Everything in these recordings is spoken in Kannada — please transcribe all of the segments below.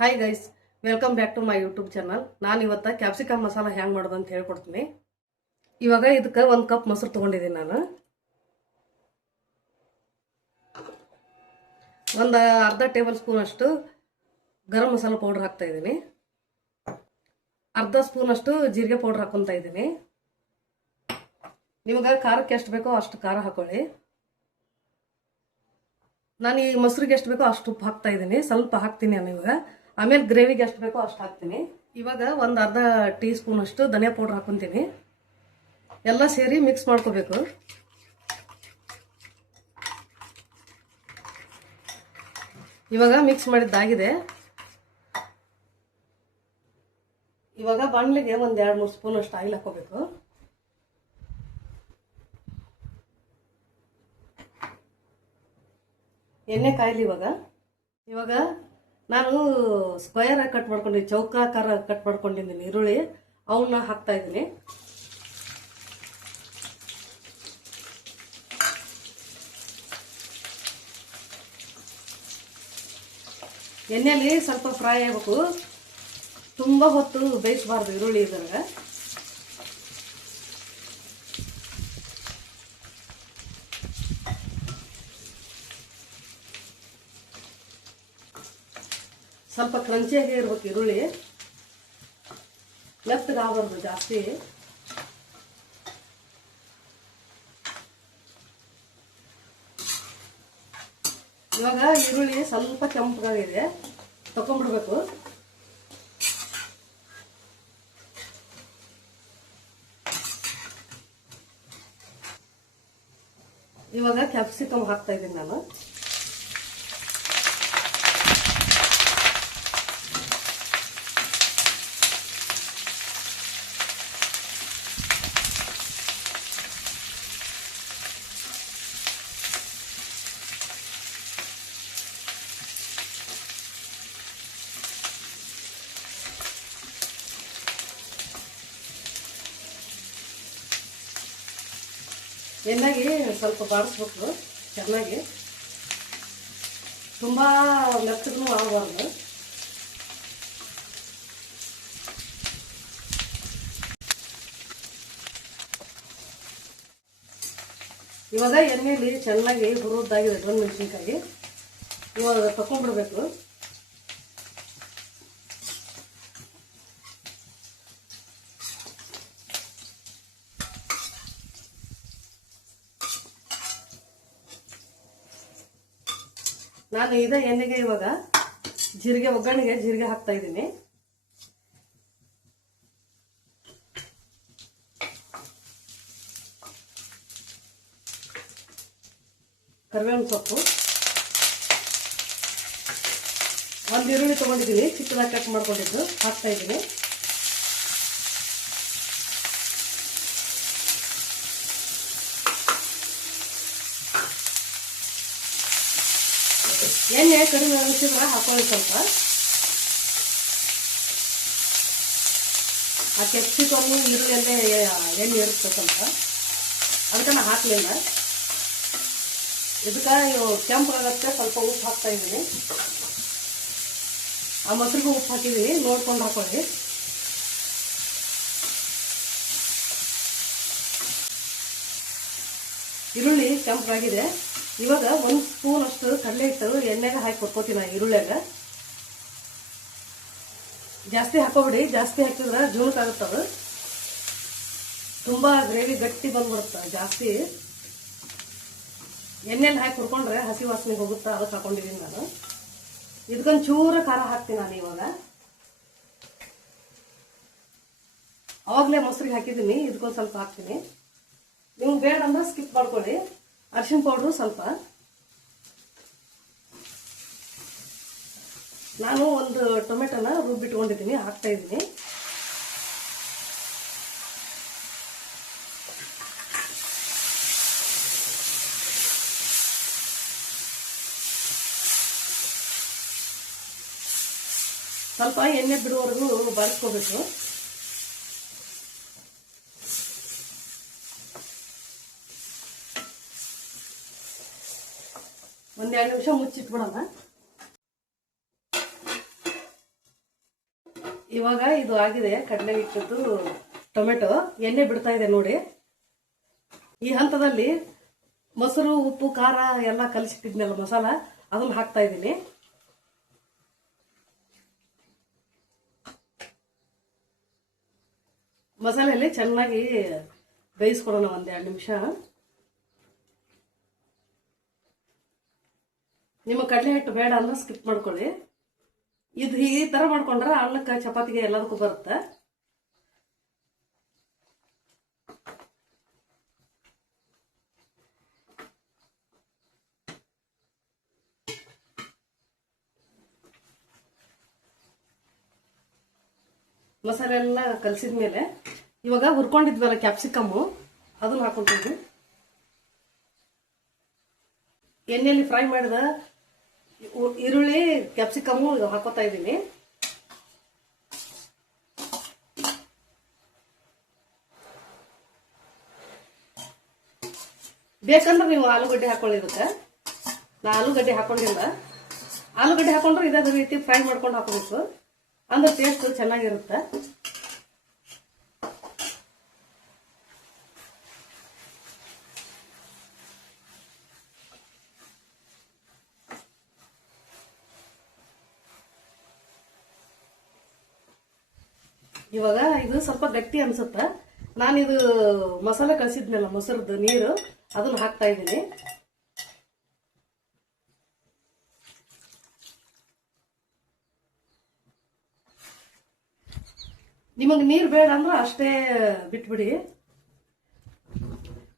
Hi guys, welcome back to my YouTube channel. ನಾನು ಇವತ್ತು ಕ್ಯಾಪ್ಸಿಕಮ್ ಮಸಾಲ ಹ್ಯಾಂಗೆ ಮಾಡೋದು ಅಂತ ಹೇಳ್ಕೊಡ್ತೀನಿ. ಇವಾಗ ಇದಕ್ಕೆ 1 ಕಪ್ ಮೊಸರು ತೊಗೊಂಡಿದ್ದೀನಿ. ನಾನು ಒಂದು ಅರ್ಧ ಟೇಬಲ್ ಸ್ಪೂನ್ ಅಷ್ಟು ಗರಂ ಮಸಾಲ ಪೌಡರ್ ಹಾಕ್ತಾ ಇದ್ದೀನಿ. ಅರ್ಧ ಸ್ಪೂನ್ ಅಷ್ಟು ಜೀರಿಗೆ ಪೌಡರ್ ಹಾಕ್ಕೊತಾ ಇದ್ದೀನಿ. ನಿಮಗೆ ಖಾರಕ್ಕೆ ಎಷ್ಟು ಬೇಕೋ ಅಷ್ಟು ಖಾರ ಹಾಕೊಳ್ಳಿ. ನಾನು ಈ ಮೊಸರಿಗೆ ಎಷ್ಟು ಬೇಕೋ ಅಷ್ಟು ಉಪ್ಪು ಹಾಕ್ತಾ ಇದ್ದೀನಿ. ಸ್ವಲ್ಪ ಹಾಕ್ತೀನಿ ನಾನು ಇವಾಗ. ಆಮೇಲೆ ಗ್ರೇವಿಗೆ ಎಷ್ಟು ಬೇಕೋ ಅಷ್ಟು ಹಾಕ್ತೀನಿ. ಇವಾಗ ಒಂದು ಅರ್ಧ ಟೀ ಸ್ಪೂನ್ ಅಷ್ಟು ಧನಿಯಾ ಪೌಡರ್ ಹಾಕ್ಕೊಂತೀನಿ. ಎಲ್ಲ ಸೇರಿ ಮಿಕ್ಸ್ ಮಾಡ್ಕೋಬೇಕು. ಇವಾಗ ಮಿಕ್ಸ್ ಮಾಡಿದ್ದಾಗಿದೆ. ಇವಾಗ ಬಾಣಲೆಗೆ ಒಂದು 2-3 ಸ್ಪೂನ್ ಅಷ್ಟು ಆಯಿಲ್ ಹಾಕೋಬೇಕು. ಎಣ್ಣೆ ಕಾಯಿಲಿ. ಇವಾಗ ನಾನು ಸ್ಕ್ವೇರ್ ಆಗಿ ಕಟ್ ಮಾಡ್ಕೊಂಡಿದ್ದೀನಿ, ಚೌಕಾಕಾರ ಕಟ್ ಮಾಡ್ಕೊಂಡಿದ್ದೀನಿ ಈರುಳ್ಳಿ, ಅವನ್ನ ಹಾಕ್ತಾ ಇದ್ದೀನಿ. ಎಣ್ಣೆಯಲ್ಲಿ ಸ್ವಲ್ಪ ಫ್ರೈ ಆಗಬೇಕು, ತುಂಬ ಹೊತ್ತು ಬೇಯಿಸಬಾರ್ದು ಈರುಳ್ಳಿ. ಇದ್ರಾಗ ಸ್ವಲ್ಪ ಕ್ರಂಚಿಯಾಗಿ ಇರ್ಬೇಕು ಈರುಳ್ಳಿ, ಮೆತ್ತಗಾಗಬಾರ್ದು ಜಾಸ್ತಿ. ಇವಾಗ ಈರುಳ್ಳಿ ಸ್ವಲ್ಪ ಕೆಂಪಗಾಗಿದೆ, ತಕೊಂಡ್ಬಿಡ್ಬೇಕು. ಇವಾಗ ಕ್ಯಾಪ್ಸಿಕಮ್ ಹಾಕ್ತಾ ಇದ್ದೀನಿ ನಾನು. ಎಣ್ಣೆಗೆ ಸ್ವಲ್ಪ ಬಾಡಿಸ್ಬೇಕು ಚೆನ್ನಾಗಿ, ತುಂಬ ಮೆತ್ತಗೂ ಆಗಬಾರ್ದು. ಇವಾಗ ಎಣ್ಣೆಯಲ್ಲಿ ಚೆನ್ನಾಗಿ ಹುರಿದಾಗಿದೆ ಒಂದು ಮೆಣಸಿನ್ಕಾಯಿ. ಇವಾಗ ತಕೊಂಡ್ಬಿಡ್ಬೇಕು. ನಾನು ಇದೇ ಎಣ್ಣೆಗೆ ಇವಾಗ ಒಗ್ಗರಣೆಗೆ ಜೀರಿಗೆ ಹಾಕ್ತಾ ಇದ್ದೀನಿ. ಕರಿಬೇವಿನ ಸೊಪ್ಪು, ಒಂದು ಈರುಳ್ಳಿ ತೊಗೊಂಡಿದ್ದೀನಿ, ಚಿಕ್ಕದಾಗಿ ಕಟ್ ಮಾಡ್ಕೊಂಡಿದ್ದು ಹಾಕ್ತಾ ಇದ್ದೀನಿ. ಎಣ್ಣೆ ಕಡಿಮೆ ಅನಿಸಿದ್ರೆ ಹಾಕೊಳ್ಳಿ ಸ್ವಲ್ಪ. ಆ ಕ್ಯಾಪ್ಸಿಕಮ್ ಈರುಳ್ಳಿಯಲ್ಲೇ ಎಣ್ಣೆ ಇರುತ್ತೆ ಸ್ವಲ್ಪ, ಅದಕ್ಕೆ ನಾನು ಹಾಕಲಿಲ್ಲ. ಇದಕ್ಕೆ ಕೆಂಪಾಗತ್ತೆ, ಸ್ವಲ್ಪ ಉಪ್ಪು ಹಾಕ್ತಾ ಇದ್ದೀನಿ. ಆ ಮೊಸರಿಗೂ ಉಪ್ಪು ಹಾಕಿದ್ದೀನಿ, ನೋಡ್ಕೊಂಡು ಹಾಕೊಳ್ಳಿ. ಈರುಳ್ಳಿ ಕೆಂಪಾಗಿದೆ. ಇವಾಗ 1 ಸ್ಪೂನ್ ಅಷ್ಟು ಕಡಲೆ ಹಿಟ್ಟು ಎಣ್ಣೆಗೆ ಹಾಕಿ ಕೊಟ್ಕೋತೀನಿ ನಾನು ಈರುಳ್ಳಿಯಾಗ. ಜಾಸ್ತಿ ಹಾಕೋಬಿಡಿ, ಜಾಸ್ತಿ ಹಾಕಿದ್ರೆ ಜೂನಕ್ಕಾಗುತ್ತದು, ತುಂಬ ಗ್ರೇವಿ ಗಟ್ಟಿ ಬಂದ್ಬಿಡುತ್ತೆ. ಜಾಸ್ತಿ ಎಣ್ಣೆಯಲ್ಲಿ ಹಾಕಿ ಹುರ್ಕೊಂಡ್ರೆ ಹಸಿ ವಾಸನೆ ಹೋಗುತ್ತಾ, ಅದಕ್ಕೆ ಹಾಕೊಂಡಿದ್ದೀನಿ ನಾನು. ಇದಕ್ಕೊಂದು ಚೂರ ಖಾರ ಹಾಕ್ತೀನಿ ನಾನು ಇವಾಗ. ಅವಾಗಲೇ ಮೊಸರಿಗೆ ಹಾಕಿದ್ದೀನಿ, ಇದಕ್ಕೊಂದು ಸ್ವಲ್ಪ ಹಾಕ್ತೀನಿ. ನೀವು ಬೇಡ ಅಂದ್ರೆ ಸ್ಕಿಪ್ ಮಾಡ್ಕೊಳ್ಳಿ. ಅರಿಶಿನ ಪೌಡ್ರು ಸ್ವಲ್ಪ. ನಾನು ಒಂದು ಟೊಮೆಟೊನ ರುಬ್ಬಿಟ್ಕೊಂಡಿದ್ದೀನಿ, ಹಾಕ್ತಾ ಇದ್ದೀನಿ. ಸ್ವಲ್ಪ ಎಣ್ಣೆ ಬಿಡುವವರೆಗೂ ಬಾರಿಸ್ಕೋಬೇಕು. ಒಂದು 2 ನಿಮಿಷ ಮುಚ್ಚಿಟ್ಬಿಡೋಣ. ಇವಾಗ ಇದು ಆಗಿದೆ ಕಡಲೆ ಹಿಟ್ಟದ್ದು ಟೊಮೆಟೊ ಎಣ್ಣೆ ಬಿಡ್ತಾ ಇದೆ ನೋಡಿ. ಈ ಹಂತದಲ್ಲಿ ಮೊಸರು ಉಪ್ಪು ಖಾರ ಎಲ್ಲ ಕಲಿಸಿಟ್ಟಿದ್ನಲ್ಲ ಮಸಾಲ ಅದನ್ನ ಹಾಕ್ತಾ ಇದ್ದೀನಿ. ಮಸಾಲೆಯಲ್ಲಿ ಚೆನ್ನಾಗಿ ಬೇಯಿಸ್ಕೊಡೋಣ 1-2 ನಿಮಿಷ. ನಿಮ್ಮ ಕಡಲೆ ಹಿಟ್ಟು ಬೇಡ ಅಂದ್ರೆ ಸ್ಕಿಪ್ ಮಾಡ್ಕೊಳ್ಳಿ. ಇದು ಈ ತರ ಮಾಡ್ಕೊಂಡ್ರೆ ಅನ್ನಕ್ಕೆ ಚಪಾತಿಗೆ ಎಲ್ಲದಕ್ಕೂ ಬರುತ್ತೆ. ಮಸಾಲೆ ಎಲ್ಲ ಕಲಸಿದ್ಮೇಲೆ ಇವಾಗ ಹುರ್ಕೊಂಡಿದ್ವಲ್ಲ ಕ್ಯಾಪ್ಸಿಕಮ್ಮು ಅದನ್ನ ಹಾಕೊಂತೀನಿ. ಎಣ್ಣೆಯಲ್ಲಿ ಫ್ರೈ ಮಾಡಿದ ಈರುಳ್ಳಿ ಕ್ಯಾಪ್ಸಿಕಮ್ಮು ಹಾಕೋತಾ ಇದ್ದೀನಿ. ಬೇಕಂದ್ರೆ ನೀವು ಆಲೂಗಡ್ಡೆ ಹಾಕೊಳ್ಳಿ. ಇದಕ್ಕೆ ನಾ ಆಲೂಗಡ್ಡೆ ಹಾಕೊಂಡಿಲ್ಲ. ಆಲೂಗಡ್ಡೆ ಹಾಕೊಂಡ್ರೆ ಇದೇ ರೀತಿ ಫ್ರೈ ಮಾಡ್ಕೊಂಡು ಹಾಕೋಬೇಕು, ಅಂದ್ರೆ ಟೇಸ್ಟ್ ಚೆನ್ನಾಗಿರುತ್ತೆ. ಇವಾಗ ಇದು ಸ್ವಲ್ಪ ಗಟ್ಟಿ ಅನ್ಸುತ್ತೆ. ನಾನಿದು ಮಸಾಲೆ ಕಲಸಿದ್ನಲ್ಲ ಮೊಸರದ್ದು ನೀರು ಅದನ್ನ ಹಾಕ್ತಾ ಇದ್ದೀನಿ. ನಿಮಗೆ ನೀರು ಬೇಡ ಅಂದ್ರೆ ಅಷ್ಟೇ ಬಿಟ್ಬಿಡಿ.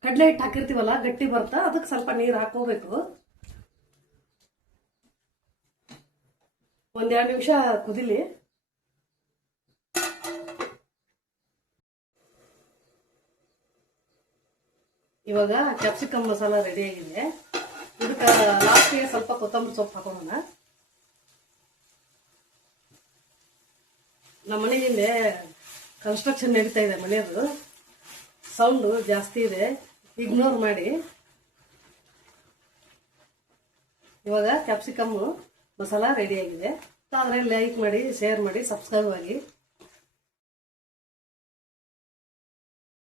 ಕಡಲೆ ಹಿಟ್ಟು ಹಾಕಿರ್ತೀವಲ್ಲ ಗಟ್ಟಿ ಬರ್ತಾ, ಅದಕ್ಕೆ ಸ್ವಲ್ಪ ನೀರು ಹಾಕೋಬೇಕು. 1-2 ನಿಮಿಷ ಕುದಿಲಿ. ಇವಾಗ ಕ್ಯಾಪ್ಸಿಕಮ್ ಮಸಾಲ ರೆಡಿ ಆಗಿದೆ. ಇದಕ್ಕೆ ಲಾಸ್ಟಿಗೆ ಸ್ವಲ್ಪ ಕೊತ್ತಂಬರಿ ಸೊಪ್ಪು ಹಾಕೋಣ. ನಮ್ಮ ಮನೆಯಲ್ಲಿ ಕನ್ಸ್ಟ್ರಕ್ಷನ್ ನಡೀತಾ ಇದೆ, ಮನೆಯದು ಸೌಂಡು ಜಾಸ್ತಿ ಇದೆ, ಇಗ್ನೋರ್ ಮಾಡಿ. ಇವಾಗ ಕ್ಯಾಪ್ಸಿಕಮ್ ಮಸಾಲ ರೆಡಿ ಆಗಿದೆ. ಆದರೆ ಲೈಕ್ ಮಾಡಿ, ಶೇರ್ ಮಾಡಿ, ಸಬ್ಸ್ಕ್ರೈಬ್ ಆಗಿ.